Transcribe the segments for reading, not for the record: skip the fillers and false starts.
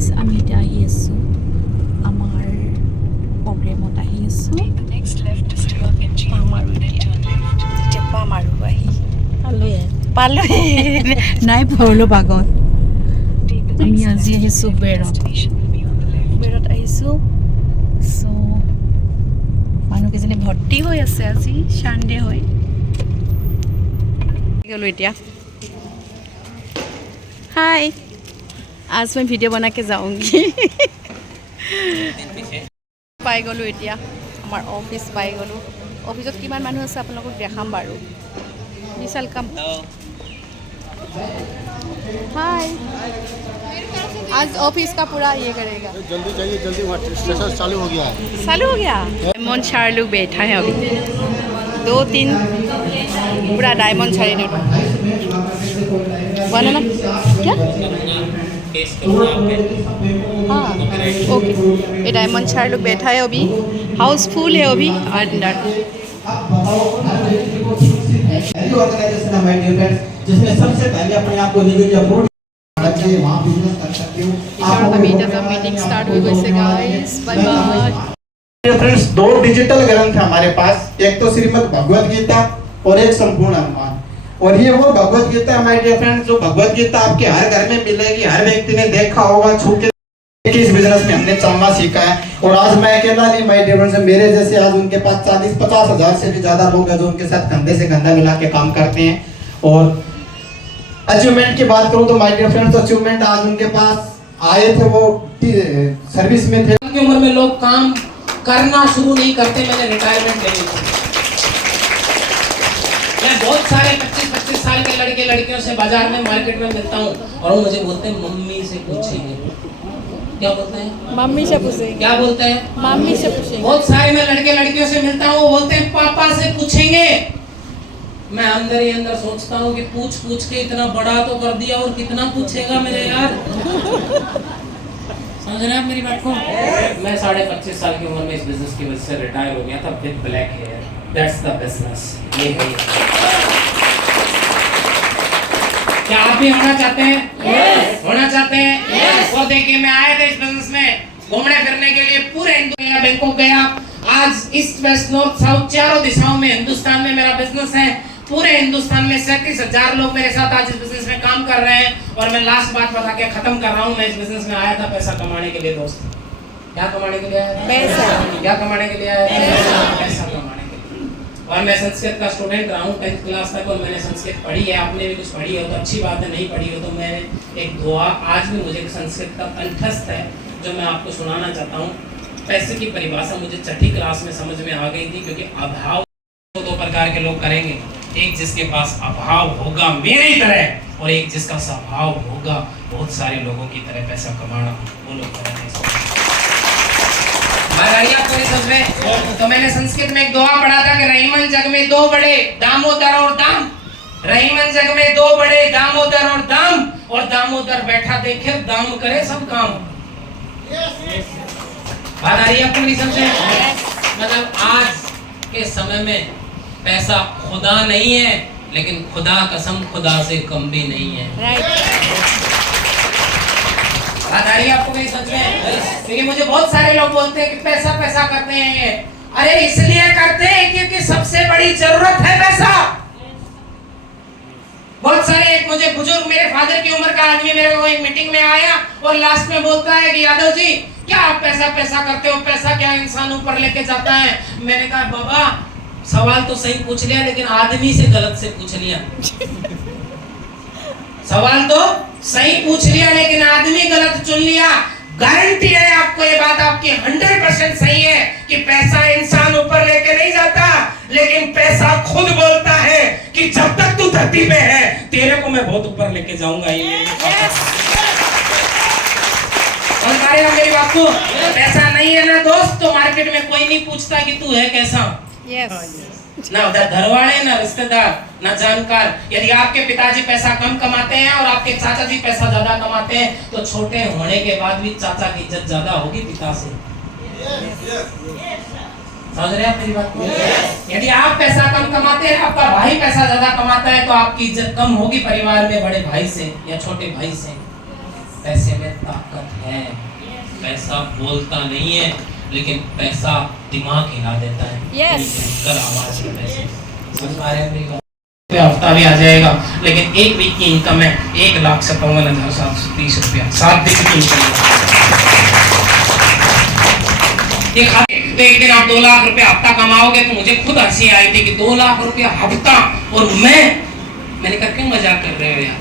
Guys আমি এতিয়া আহি আছোঁ আমাৰ প্ৰগ্ৰেমত আহি আছোঁ পাম আৰু আহি পালোৱে নাই পৰলো বাগত আমি আজি আহিছোঁ বেৰত আহিছোঁ চ' মানুহকেইজনী ভৰ্তি হৈ আছে আজি ছানডে হয় গ'লোঁ এতিয়া हाय आज मैं वीडियो बना के जाऊंगी पाई गलो এতিয়া আমাৰ অফিস পাই গলো অফিসত কিমান মানুহ আছে আপোনালোকক দেখাম বাৰু বিশাল কাম हाय आज ऑफिस का पूरा ये करेगा जल्दी चाहिए जल्दी स्टेशन चालू हो गया डायमंड चार लोग बैठा है अभी 2-3 पूरा डायमंड छाड़े बनाना क्या हाँ ओके ये डायमंड चार लोग बैठा है अभी हाउसफुल है अभी अंदर जिसमें सबसे पहले अपने आप को लीगली अप्रूव करके वहां बिजनेस कर सकते हो आप अभी तक मीटिंग स्टार्ट हुई वैसे गाइस बाय बाय फ्रेंड्स दो डिजिटल ग्रंथ है हमारे पास एक तो श्रीमद् भगवत गीता और एक संपूर्ण हनुमान और ये वो भगवत गीता है माय डियर फ्रेंड्स जो भगवत गीता आपके हर घर में मिलेगी हर व्यक्ति ने देखा होगा छू के इस बिजनेस में हमने चलना सीखा है और आज मैं अकेला नहीं माय डियर फ्रेंड्स मेरे जैसे आज उनके पास 40-50 हजार से भी ज्यादा लोग हैं जो उनके साथ कंधे से कंधा मिला के काम करते हैं और अचीवमेंट की बात करूं तो माय डियर फ्रेंड्स अचीवमेंट आज उनके पास आए थे वो सर्विस में थे की उम्र में लोग काम करना शुरू नहीं करते मैंने रिटायरमेंट ले ली मैं बहुत सारे 25-25 साल के लड़के लड़कियों से बाजार में मार्केट में मिलता हूँ और वो मुझे बोलते हैं मम्मी से पूछेंगे क्या बोलते हैं मम्मी से पूछेंगे क्या बोलते हैं मम्मी से पूछेंगे बहुत सारे मैं लड़के लड़कियों से मिलता हूँ वो बोलते हैं पापा से पूछेंगे मैं अंदर ही अंदर सोचता हूँ कि पूछ पूछ के इतना बड़ा तो कर दिया और कितना पूछेगा मेरे यार समझ रहे हैं आप मेरी बात को मैं 25.5 साल की उम्र में इस बिजनेस की वजह से रिटायर हो गया था with black hair that's the business ये है क्या आप भी होना चाहते हैं होना चाहते हैं और देखिए मैं आया था इस बिजनेस में घूमने फिरने के लिए पूरे इंडिया बैंकॉक गया आज ईस्ट वेस्ट नॉर्थ साउथ चारों दिशाओं में हिंदुस्तान में मेरा बिजनेस है पूरे हिंदुस्तान में 37,000 लोग मेरे साथ आज इस बिजनेस में काम कर रहे हैं और मैं लास्ट बात बता के खत्म कर रहा हूँ मैं इस बिजनेस में आया था पैसा कमाने के लिए दोस्त क्या कमाने के लिए आया था पैसा क्या कमाने के लिए आया था पैसा कमाने के लिए और मैं संस्कृत का स्टूडेंट रहा हूँ 10th क्लास तक और मैंने संस्कृत पढ़ी है आपने भी कुछ पढ़ी हो तो अच्छी बात है नहीं पढ़ी हो तो मैंने एक दुआ आज भी मुझे संस्कृत का कंठस्थ है जो मैं आपको सुनाना चाहता हूँ पैसे की परिभाषा मुझे 6ठी क्लास में समझ में आ गई थी क्योंकि अभाव तो 2 प्रकार के लोग करेंगे एक जिसके पास अभाव होगा मेरी तरह और एक जिसका स्वभाव होगा बहुत सारे लोगों की तरह पैसा कमाना वो लोग करेंगे आपको नहीं समझ में तो मैंने संस्कृत में एक दुआ पढ़ा था कि रहीमन जग में 2 बड़े दामोदर और दाम रहीमन जग में 2 बड़े दामोदर और दाम और दामोदर बैठा देखे दाम करे सब काम बात आ रही है आपको नहीं समझे मतलब आज के समय में पैसा खुदा नहीं है लेकिन खुदा कसम खुदा से कम भी नहीं है बात आ रही है आपको नहीं समझ में क्योंकि मुझे बहुत सारे लोग बोलते हैं कि पैसा पैसा करते हैं ये अरे इसलिए करते हैं क्योंकि सबसे बड़ी जरूरत है पैसा बहुत सारे एक मुझे बुजुर्ग मेरे फादर की उम्र का आदमी मेरे को एक मीटिंग में आया और लास्ट में बोलता है कि यादव जी क्या आप पैसा पैसा करते हो पैसा क्या इंसान ऊपर लेके जाता है मैंने कहा बाबा सवाल तो सही पूछ लिया लेकिन आदमी से गलत से पूछ लिया सवाल तो सही पूछ लिया लेकिन आदमी गलत चुन लिया गारंटी है आपको ये बात आपकी 100% सही है कि पैसा इंसान ऊपर लेके नहीं जाता लेकिन पैसा खुद बोलता है कि जब तक तू धरती पे है तेरे को मैं बहुत ऊपर लेके जाऊंगा ये और मेरी बात को पैसा नहीं है ना दोस्त तो मार्केट में कोई नहीं पूछता कि तू है कैसा ना उधर घरवाले ना रिश्तेदार ना जानकार यदि आपके पिताजी पैसा कम कमाते हैं और आपके चाचा जी पैसा ज्यादा कमाते हैं तो छोटे होने के बाद भी चाचा की इज्जत ज्यादा होगी पिता से समझ रहे हैं आप मेरी बात को यदि आप पैसा कम कमाते हैं आपका भाई पैसा ज्यादा कमाता है तो आपकी इज्जत कम होगी परिवार में बड़े भाई से या छोटे भाई से पैसे में ताकत है। पैसा बोलता नहीं है, लेकिन पैसा दिमाग हिला देता है। Yes. कर आवाज है पैसे। समझ पा रहे हैं मेरी बात? हफ्ता भी आ जाएगा, लेकिन एक वीक की इनकम है 1,57,730 रुपया। 7 दिन की इनकम है। तो एक दिन आप 2 लाख रुपया हफ्ता कमाओगे तो मुझे खुद हंसी आई थी कि 2 लाख रुपया हफ्ता, और मैंने कहा क्यों मजाक कर रहे हो यार?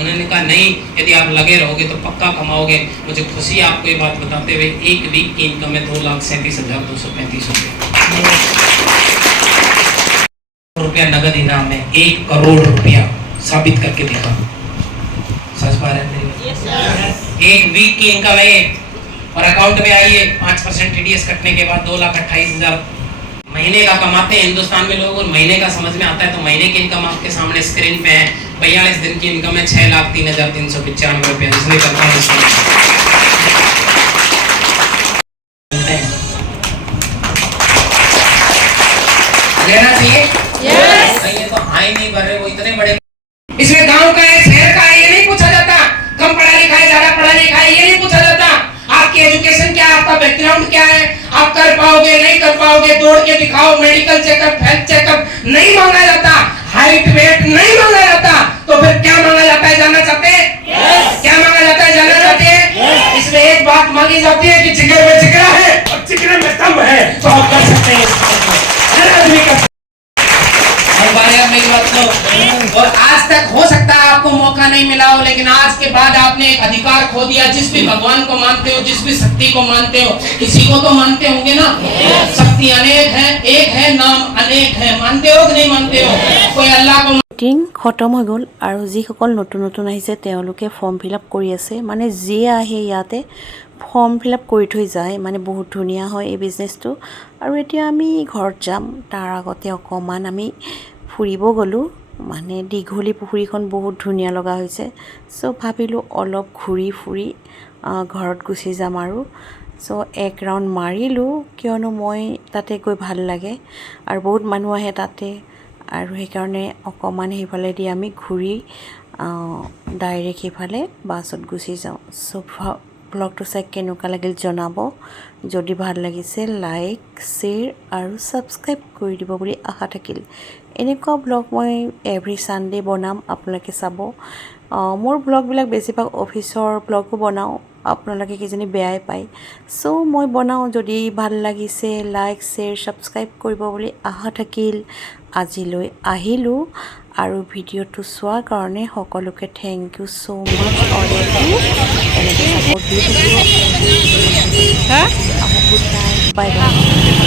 उन्होंने कहा नहीं, यदि आप लगे रहोगे तो पक्का कमाओगे। मुझे खुशी है आपको ये बात बताते हुए, एक वीक की इनकम है 2,37,235 रुपया नगद इनाम है। 1 करोड़ रुपया साबित करके दिखा। समझ पा रहे हैं मेरी बात? एक वीक की इनकम है और अकाउंट में आई है 5% टीडीएस कटने के बाद 2,28,000 महीने का कमाते हैं हिंदुस्तान में लोग, और महीने का समझ में आता है तो महीने की इनकम आपके सामने स्क्रीन पे है। 42 दिन की इनकम है 6,03,395 रुपया। इसलिए करता हूँ लेना चाहिए। Yes. ये तो हाई नहीं भर रहे, वो इतने बड़े। इसमें गांव का है, शहर का है, ये नहीं पूछा जाता। कम पढ़ा लिखा है, ज्यादा पढ़ा लिखा है, ये नहीं पूछा जाता। आपकी एजुकेशन क्या है, आपका बैकग्राउंड क्या है, आप कर पाओगे नहीं कर पाओगे, दौड़ के दिखाओ, मेडिकल चेकअप, हेल्थ चेकअप नहीं मांगा जाता, हाइट वेट नहीं मांगा जाता। तो फिर क्या मांगा जाता है, जानना चाहते हैं? क्या मांगा जाता है, जानना चाहते हैं? इसमें एक बात मांगी जाती है कि जिगर में जिगरा है और जिगरे में दम है, तो आप कर सकते हैं। हर आदमी कर। और आज तक हो सकता है आपको मौका नहीं मिला हो, लेकिन आज के बाद आपने एक अधिकार खो दिया। जिस भी भगवान को मानते हो, जिस भी शक्ति को मानते हो, किसी को तो मानते होंगे ना। शक्ति अनेक है, एक है, नाम अनेक है। मानते हो कि नहीं मानते हो? कोई अल्लाह को মিটিং খতম হৈ গ'ল আৰু যিসকল নতুন নতুন আহিছে তেওঁলোকে ফৰ্ম ফিল আপ কৰি আছে। মানে যিয়ে আহে ইয়াতে ফৰ্ম ফিল আপ কৰি থৈ যায়। মানে বহুত ধুনীয়া হয় এই বিজনেছটো। আৰু এতিয়া আমি ঘৰত যাম, তাৰ আগতে অকণমান আমি ফুৰিব গ'লোঁ। মানে দীঘলী পুখুৰীখন বহুত ধুনীয়া লগা হৈছে। চ' ভাবিলোঁ অলপ ঘূৰি ফুৰি ঘৰত গুচি যাম আৰু। চ' এক ৰাউণ্ড মাৰিলোঁ, কিয়নো মই তাতে গৈ ভাল লাগে আৰু বহুত মানুহ আহে তাতে। আৰু সেইকাৰণে অকণমান সেইফালেদি আমি ঘূৰি ডাইৰেক্ট সেইফালে বাছত গুচি যাওঁ। চ' ব্লগটো চাই কেনেকুৱা লাগিল জনাব। যদি ভাল লাগিছে লাইক, শ্বেয়াৰ আৰু ছাবস্ক্ৰাইব কৰি দিব বুলি আশা থাকিল। এনেকুৱা ব্লগ মই এভৰি ছানডে বনাম, আপোনালোকে চাব। মোৰ ব্লগবিলাক বেছিভাগ অফিচৰ ব্লগো বনাওঁ, আপোনালোকে কিজানি বেয়াই পায়। চ' মই বনাওঁ, যদি ভাল লাগিছে লাইক, শ্বেয়াৰ, ছাবস্ক্ৰাইব কৰিব বুলি আশা থাকিল। আজিলৈ আহিলোঁ আৰু ভিডিঅ'টো চোৱাৰ কাৰণে সকলোকে থেংক ইউ ছ' মাছ। এনেকৈ ছাপৰ্ট দি থাকিব। Good night, bye bye.